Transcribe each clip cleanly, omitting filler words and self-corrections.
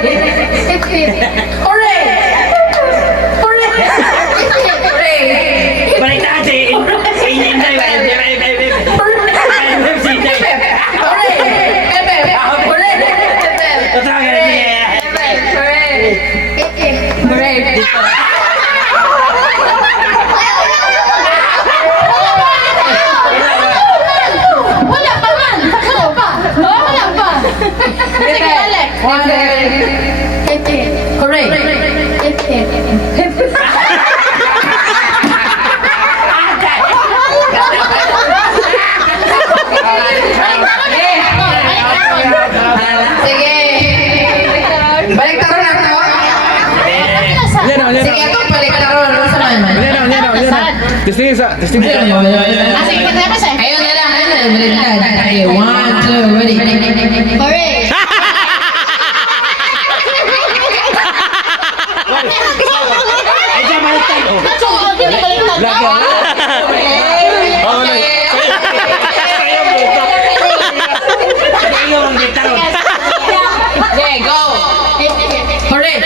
Hooray! Hooray! Hooray! Balik natin! Hinihintay ba? Hooray! Hep hep! Hooray! Hep hep! Tatawagan na niya. Hooray! Hooray! Wala pa man! Wala pa! Wala pa! Sige, balik! Hooray! Sige! Balik taron na to! Sige, ito balik taron. Ano sa man? Testing sa, testing sa. Sige, kita na siya. Ayun na lang, baliktad. Okay, 1, 2, ready. Hooray! Ay, siya baliktad. Lagi. Ayaw ang gitaro. Okay, go! Hooray!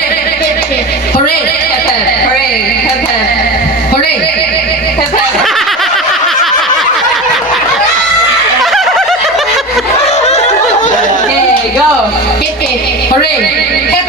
Hooray! Hep hep! Hooray! Hep hep! Hooray! Hep hep! Okay, go! Hooray! Hep